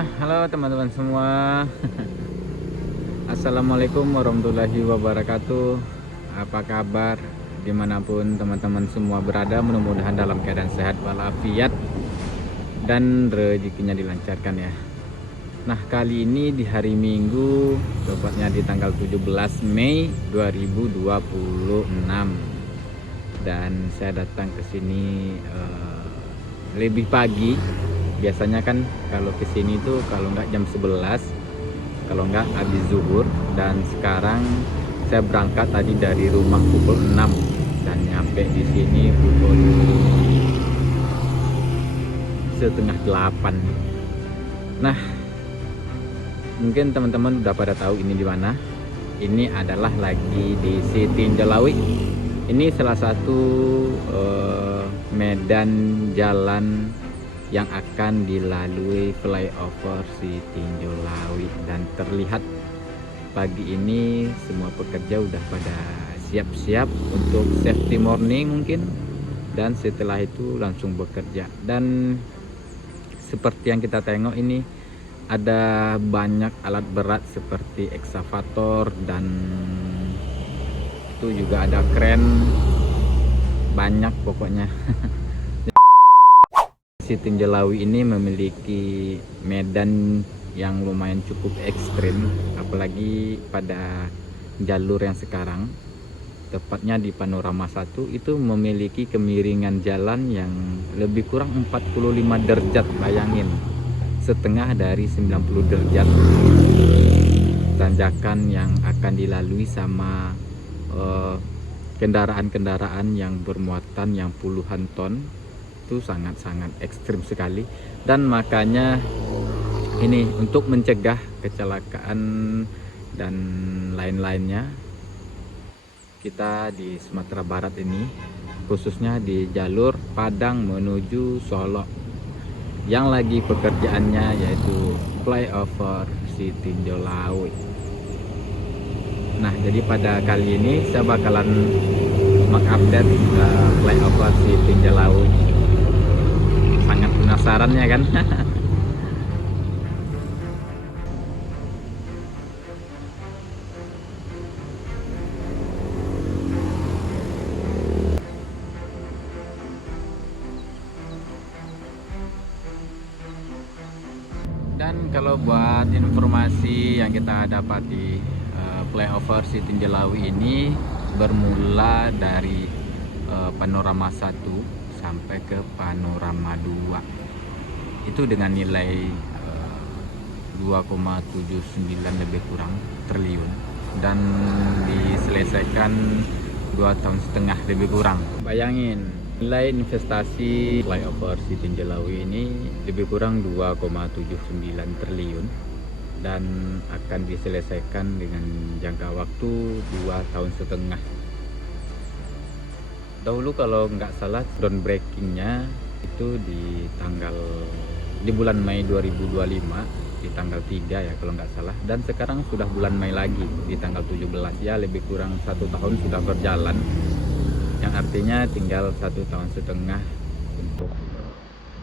Halo teman-teman semua. Assalamualaikum warahmatullahi wabarakatuh. Apa kabar? Dimanapun teman-teman semua berada, mudah-mudahan dalam keadaan sehat walafiat dan rezekinya dilancarkan ya. Nah, kali ini di hari Minggu, tepatnya di tanggal 17 Mei 2026. Dan saya datang ke sini lebih pagi. Biasanya kan kalau ke sini tuh kalau nggak jam 11, kalau nggak habis zuhur. Dan sekarang saya berangkat tadi dari rumah pukul 6 dan nyampe di sini pukul setengah 8. Nah, mungkin teman-teman udah pada tahu ini di mana. Ini adalah lagi di Sitinjau Lawi. Ini salah satu medan jalan yang akan dilalui flyover Sitinjau Lawi. Dan terlihat pagi ini semua pekerja udah pada siap-siap untuk safety morning mungkin, dan setelah itu langsung bekerja. Dan seperti yang kita tengok ini ada banyak alat berat seperti ekskavator, dan itu juga ada kren, banyak pokoknya. Sitinjau Lawi ini memiliki medan yang lumayan cukup ekstrim, apalagi pada jalur yang sekarang, tepatnya di Panorama 1 itu memiliki kemiringan jalan yang lebih kurang 45 derajat. Bayangin, setengah dari 90 derajat tanjakan yang akan dilalui sama kendaraan-kendaraan yang bermuatan yang puluhan ton. Itu sangat-sangat ekstrim sekali, dan makanya ini untuk mencegah kecelakaan dan lain-lainnya, kita di Sumatera Barat ini, khususnya di jalur Padang menuju Solo, yang lagi pekerjaannya yaitu flyover Sitinjau Lawi. Nah, jadi pada kali ini saya bakalan mengupdate flyover Sitinjau Lawi. Sangat penasaran ya kan? Dan kalau buat informasi yang kita dapat di flyover Sitinjau Lawi ini, bermula dari Panorama 1 sampai ke Panorama 2 itu dengan nilai 2,79 lebih kurang triliun, dan diselesaikan 2,5 tahun lebih kurang. Bayangin, nilai investasi flyover Sitinjau Lawi ini lebih kurang 2,79 triliun dan akan diselesaikan dengan jangka waktu 2,5 tahun. Dahulu kalau nggak salah groundbreakingnya itu di bulan Mei 2025, di tanggal 3 ya kalau nggak salah, dan sekarang sudah bulan Mei lagi di tanggal 17, ya lebih kurang 1 tahun sudah berjalan, yang artinya tinggal 1,5 tahun untuk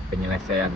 penyelesaian.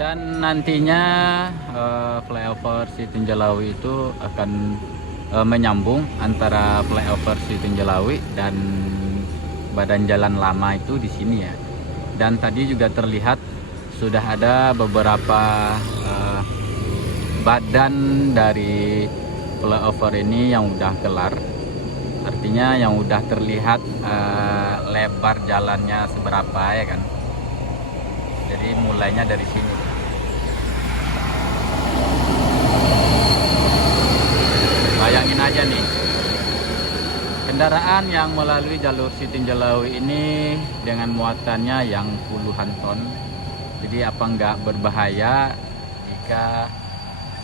Dan nantinya flyover Sitinjelawi itu akan menyambung antara flyover Sitinjelawi dan badan jalan lama itu di sini ya. Dan tadi juga terlihat sudah ada beberapa badan dari flyover ini yang udah kelar. Artinya yang udah terlihat lebar jalannya seberapa ya kan. Jadi mulainya dari sini. Bayangin aja nih, kendaraan yang melalui jalur Sitinjelawi ini dengan muatannya yang puluhan ton. Jadi apa nggak berbahaya jika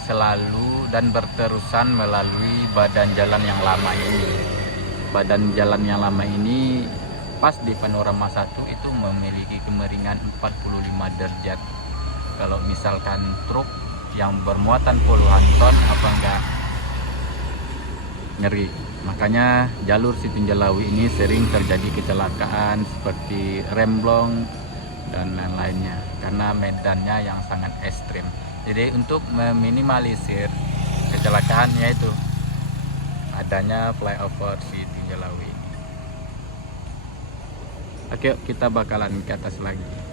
selalu dan berterusan melalui badan jalan yang lama ini. Badan jalan yang lama ini pas di panorama 1 itu memiliki kemiringan 45 derajat. Kalau misalkan truk yang bermuatan puluhan ton apa enggak ngeri. Makanya jalur Sitinjelawi ini sering terjadi kecelakaan seperti remblong dan lain-lainnya karena medannya yang sangat ekstrim. Jadi untuk meminimalisir kecelakaan yaitu adanya flyover Sitinjelawi. Oke, kita bakalan ke atas lagi.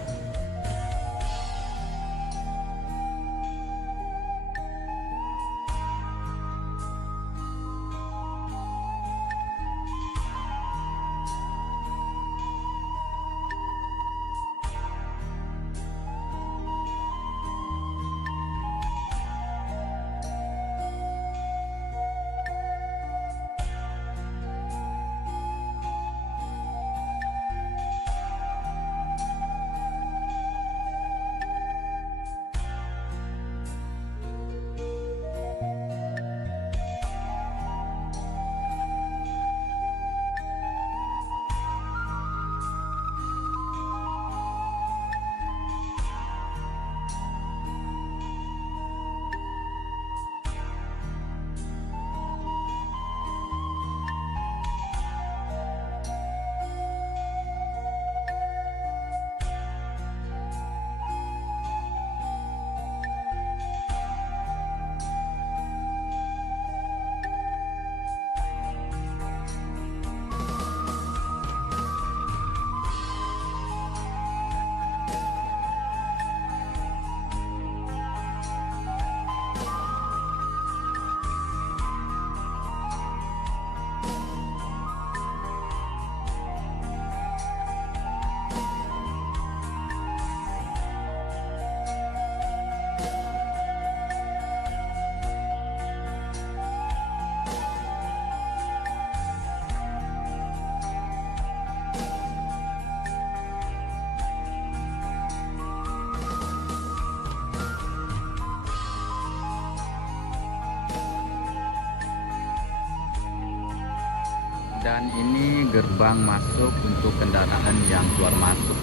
Dan ini gerbang masuk untuk kendaraan yang keluar masuk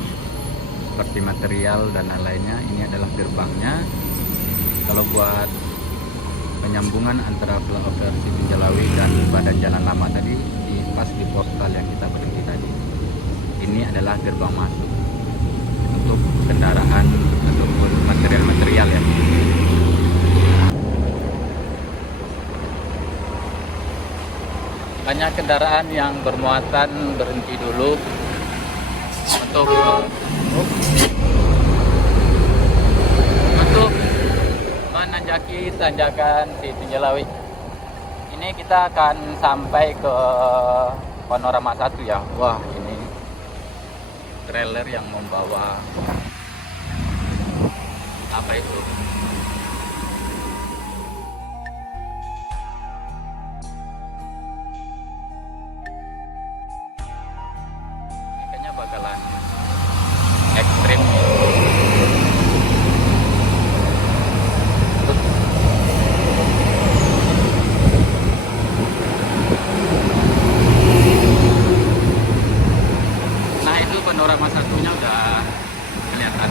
seperti material dan lain-lainnya. Ini adalah gerbangnya. Kalau buat penyambungan antara flyover Sitinjelawi dan badan jalan lama tadi pas di portal yang kita berhenti tadi. Ini adalah gerbang masuk untuk kendaraan ataupun material-material ya. Banyak kendaraan yang bermuatan berhenti dulu untuk menanjaki tanjakan Sitinjelawi. Ini kita akan sampai ke panorama 1 ya. Wah, ini trailer yang membawa apa itu? Bakalan ekstrim. Nah itu panorama 1-nya udah kelihatan.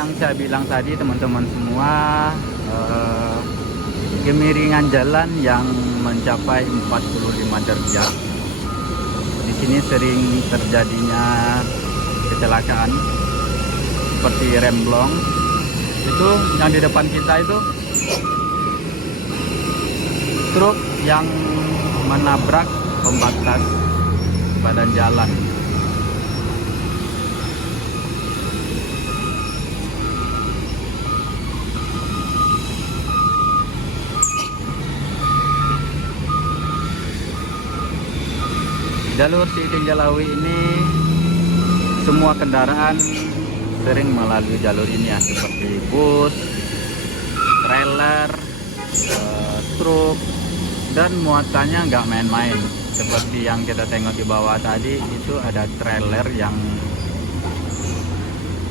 yang saya bilang tadi teman-teman semua, kemiringan jalan yang mencapai 45 derajat. Di sini sering terjadinya kecelakaan seperti remblong. Itu yang di depan kita itu truk yang menabrak pembatas badan jalan. Jalur Si Tinjalawi ini semua kendaraan sering melalui jalur ini ya, seperti bus, trailer, truk, dan muatannya nggak main-main. Seperti yang kita tengok di bawah tadi, itu ada trailer yang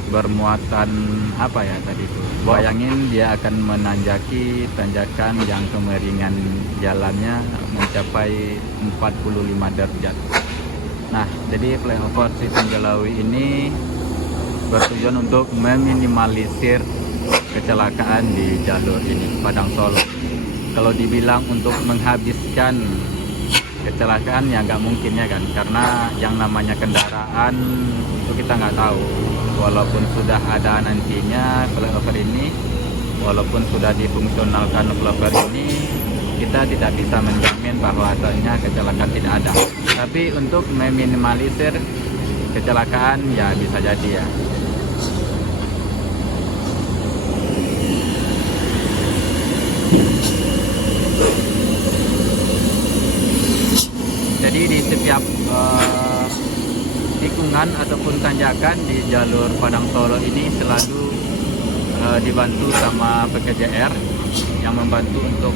bermuatan apa ya tadi itu. Bayangin dia akan menanjaki tanjakan yang kemiringan jalannya mencapai 45 derajat. Nah, jadi flyover Si Tinjalawi ini bertujuan untuk meminimalisir kecelakaan di jalur ini, Padang Solo. Kalau dibilang untuk menghabiskan kecelakaan ya nggak mungkin ya kan, karena yang namanya kendaraan itu kita nggak tahu. Walaupun sudah ada nantinya flyover ini, walaupun sudah difungsionalkan flyover ini, kita tidak bisa menjamin bahwa hasilnya kecelakaan tidak ada. Tapi untuk meminimalisir kecelakaan ya bisa jadi ya. Jadi di setiap tikungan ataupun tanjakan di jalur Padang Solo ini selalu dibantu sama PKJR yang membantu untuk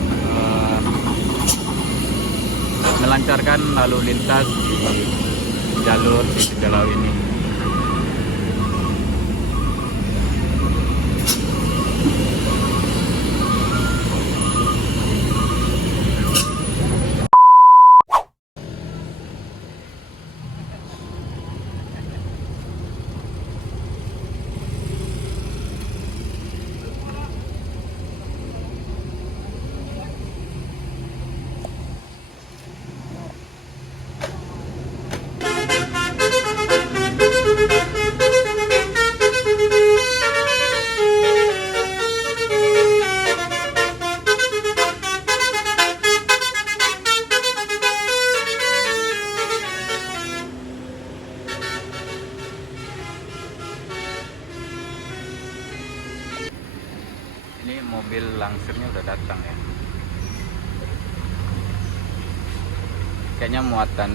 melancarkan lalu lintas di jalur Si Tinjalawi ini. Ini mobil langsirnya udah datang ya. Kayaknya muatan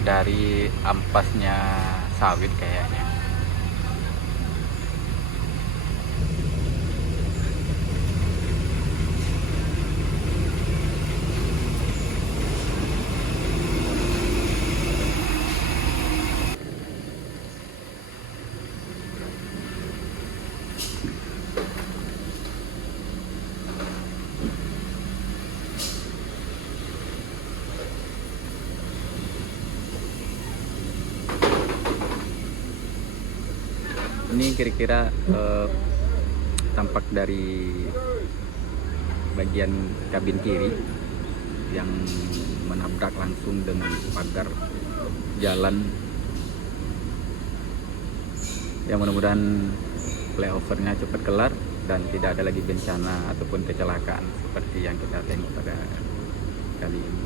dari ampasnya sawit kayaknya. Ini kira-kira tampak dari bagian kabin kiri yang menabrak langsung dengan pagar jalan. Ya mudah-mudahan flyovernya cepat kelar dan tidak ada lagi bencana ataupun kecelakaan seperti yang kita tengok pada kali ini.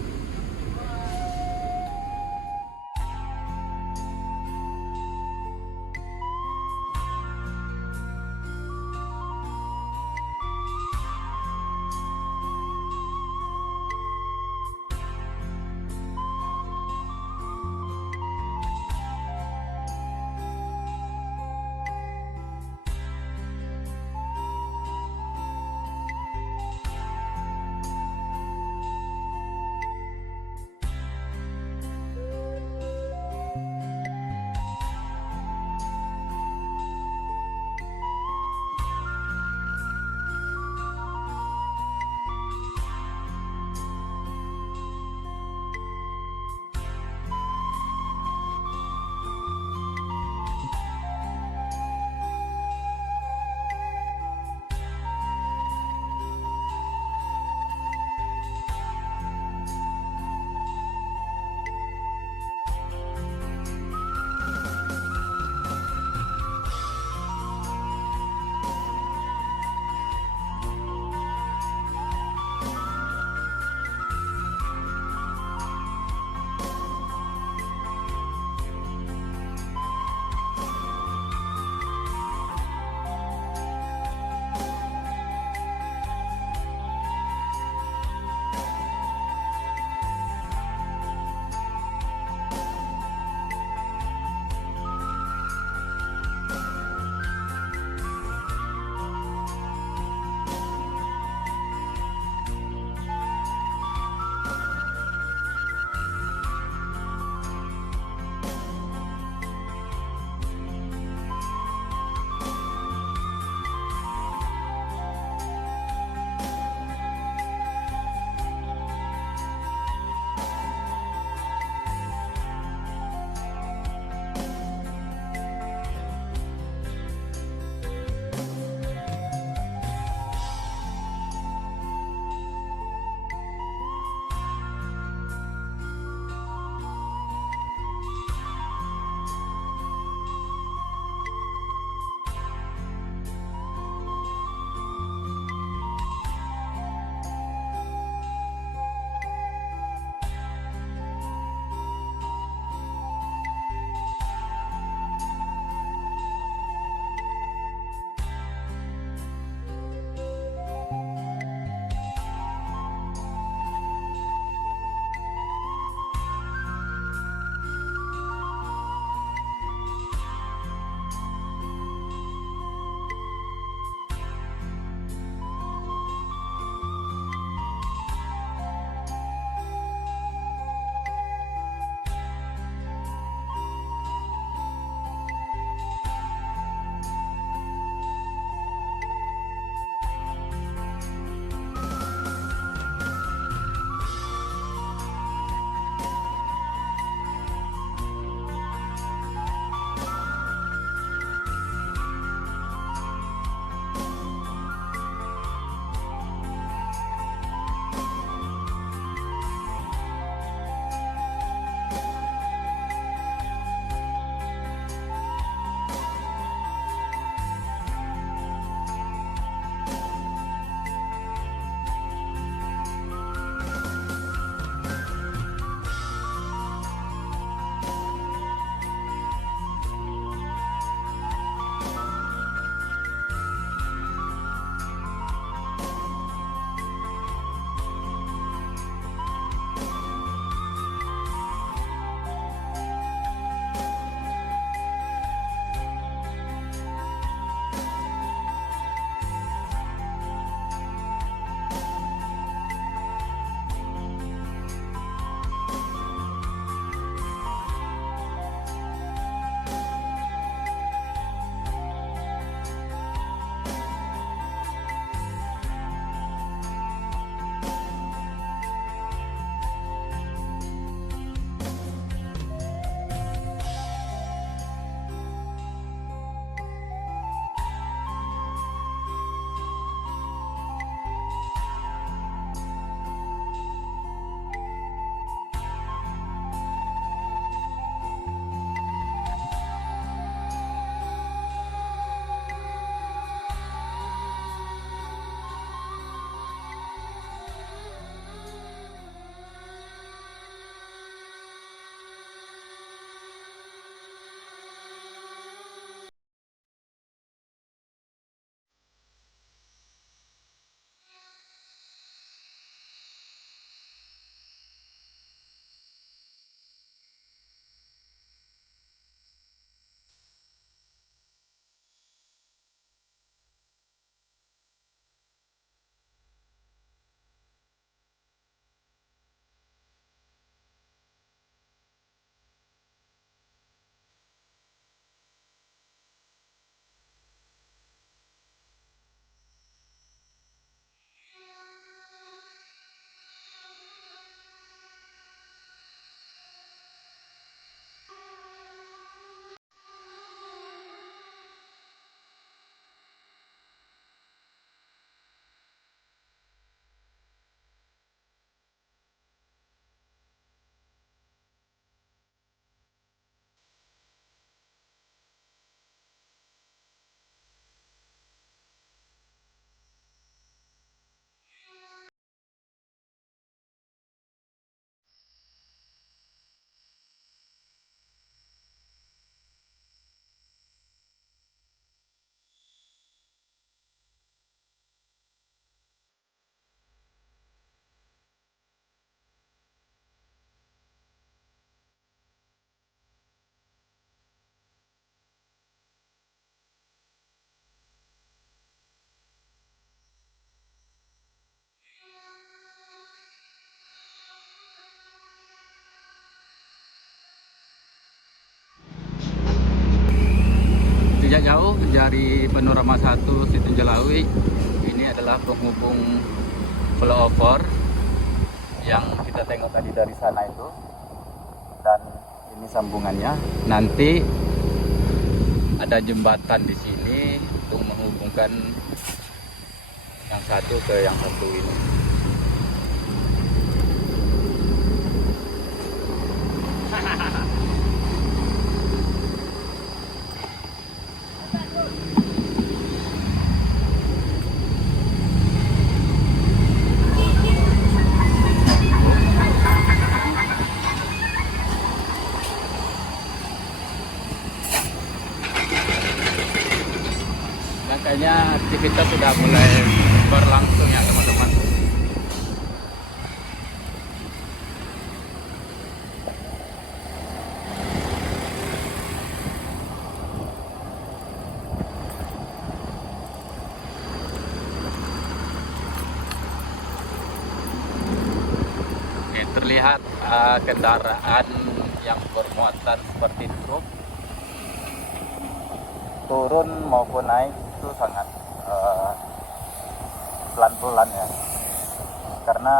jauh dari panorama 1 Sitinjolawi. Ini adalah penghubung flyover yang kita tengok tadi dari sana itu, dan ini sambungannya. Nanti ada jembatan di sini untuk menghubungkan yang satu ke yang satu ini. Kayaknya aktivitas sudah mulai berlangsung ya teman-teman. Oke, terlihat kendaraan yang bermuatan seperti truk turun maupun naik itu sangat pelan-pelan ya, karena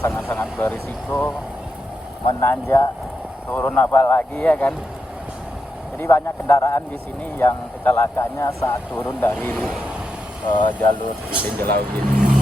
sangat-sangat berisiko menanjak turun apalagi ya kan. Jadi banyak kendaraan di sini yang kecelakaannya saat turun dari jalur Sitinjolawi ini.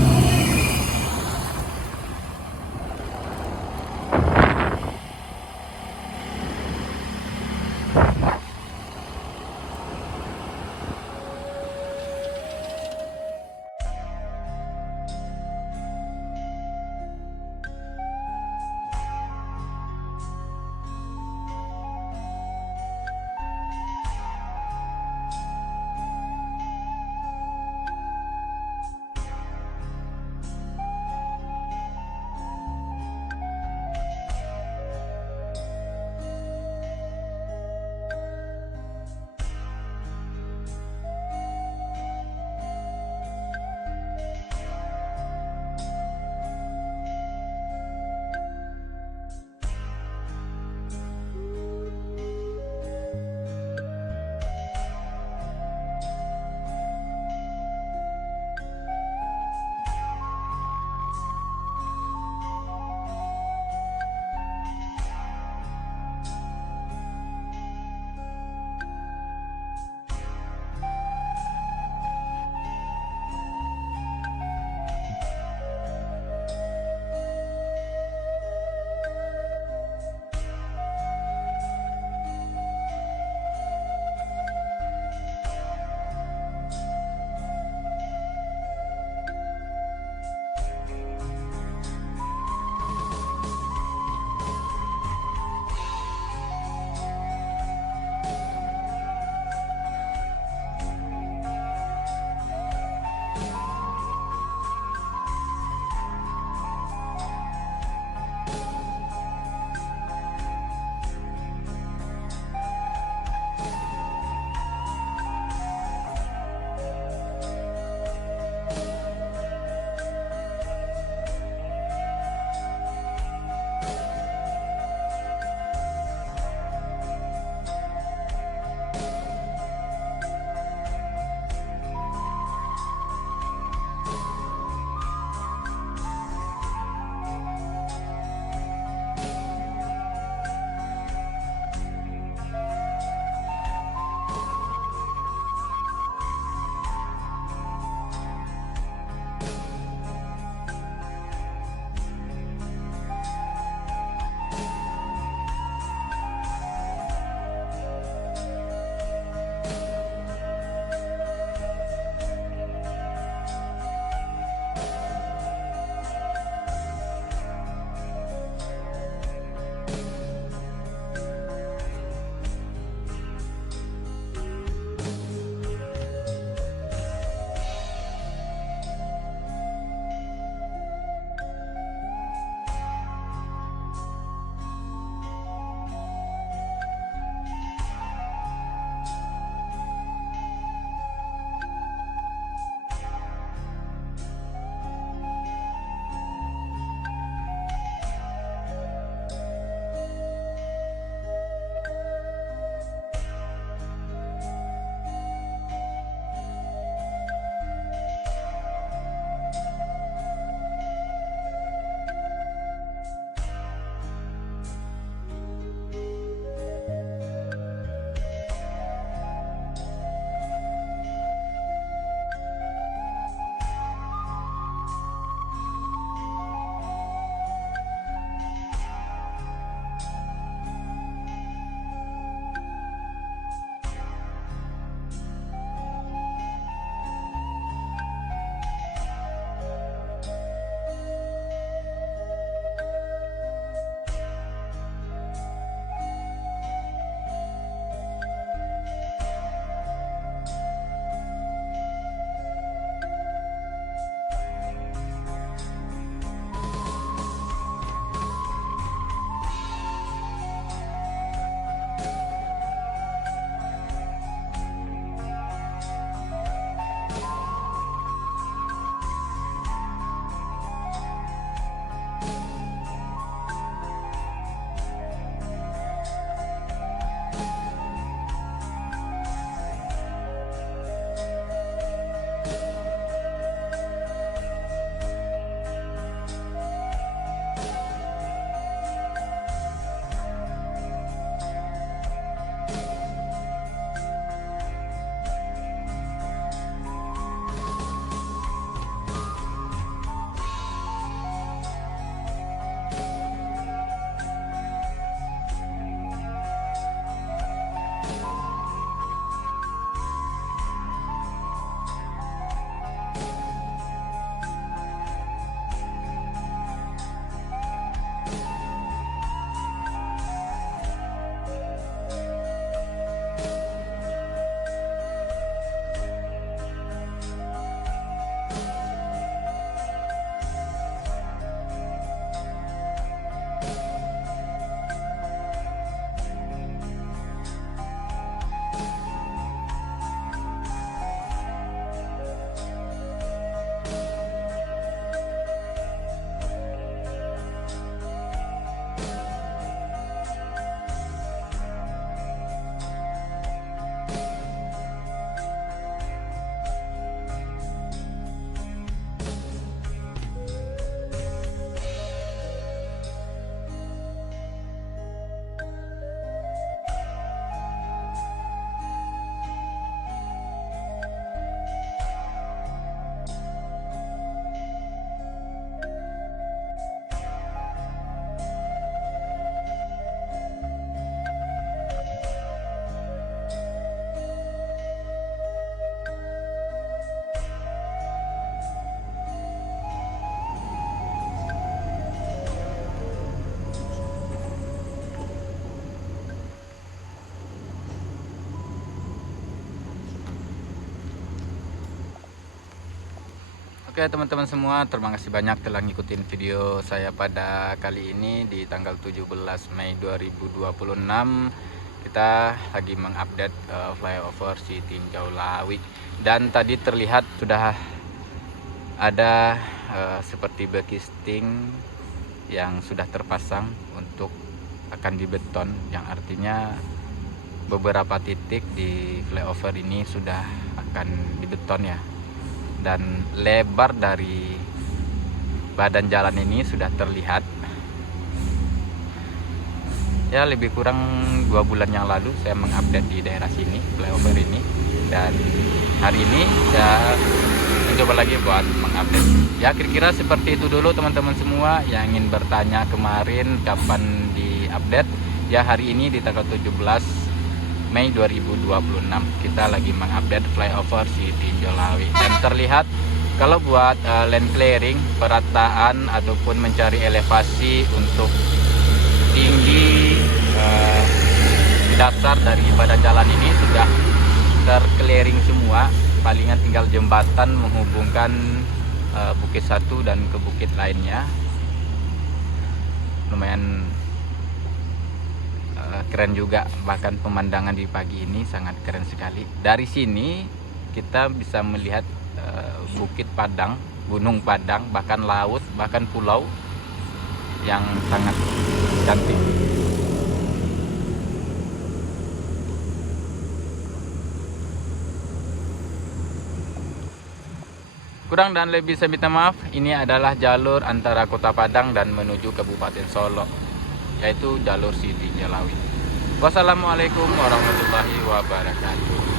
Oke teman-teman semua, terima kasih banyak telah ngikutin video saya pada kali ini di tanggal 17 Mei 2026. Kita lagi mengupdate flyover si Tinjau Lawi. Dan tadi terlihat sudah ada seperti bekisting yang sudah terpasang untuk akan dibeton, yang artinya beberapa titik di flyover ini sudah akan dibeton ya. Dan lebar dari badan jalan ini sudah terlihat ya, lebih kurang 2 bulan yang lalu saya mengupdate di daerah sini flyover ini, dan hari ini saya mencoba lagi buat mengupdate ya. Kira-kira seperti itu dulu teman-teman semua yang ingin bertanya kemarin kapan diupdate ya. Hari ini di tanggal 17 Mei 2026 kita lagi mengupdate flyover si Tinjau Lawi. Dan terlihat kalau buat land clearing, perataan ataupun mencari elevasi untuk tinggi dasar dari badan jalan ini sudah terclearing semua. Palingan tinggal jembatan menghubungkan bukit satu dan ke bukit lainnya. Lumayan keren juga, bahkan pemandangan di pagi ini sangat keren sekali. Dari sini kita bisa melihat Bukit Padang, Gunung Padang, bahkan laut, bahkan pulau yang sangat cantik. Kurang dan lebih saya minta maaf. Ini adalah jalur antara Kota Padang dan menuju Kabupaten Solo, yaitu jalur si Tinjau Lawi. Wassalamualaikum warahmatullahi wabarakatuh.